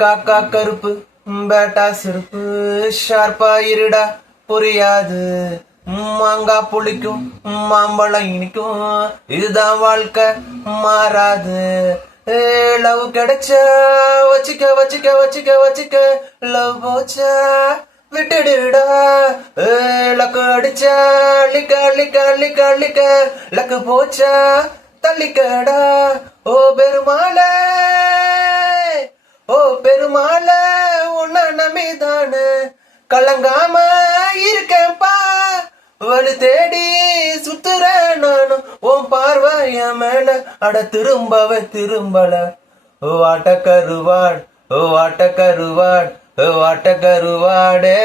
காக்கா கருப்பு பேட்டா சிறுப்பு ஷார்ப்பா இருடா புரியாது மாங்காய் புளிக்கும் மாம்பழம் இனிக்கும் இதுதான் வாழ்க்கை மாறாது லவ் கிடைச்சா வச்சிக்க வச்சிக்க வச்சிக்க வச்சிக்க லவ் போச்சா விட்டுடுடா லக்கு அடிச்சா அள்ளிக்க அள்ளிக்க அள்ளிக்க அள்ளிக்க லக்கு போச்சா தள்ளிக்கடா ஓ பெருமாளே ஓ பெருமாளே உன்ன நம்பிதான கலங்காம இருக்கேன்பா வலு தேடி சுத்துற நானும் உன் பார்வைய மேல அட திரும்பவே திரும்பல ஓ ஆட்ட கருவாட் ஓ ஆட்ட கருவாட் ஓ ஆட்ட கருவாடே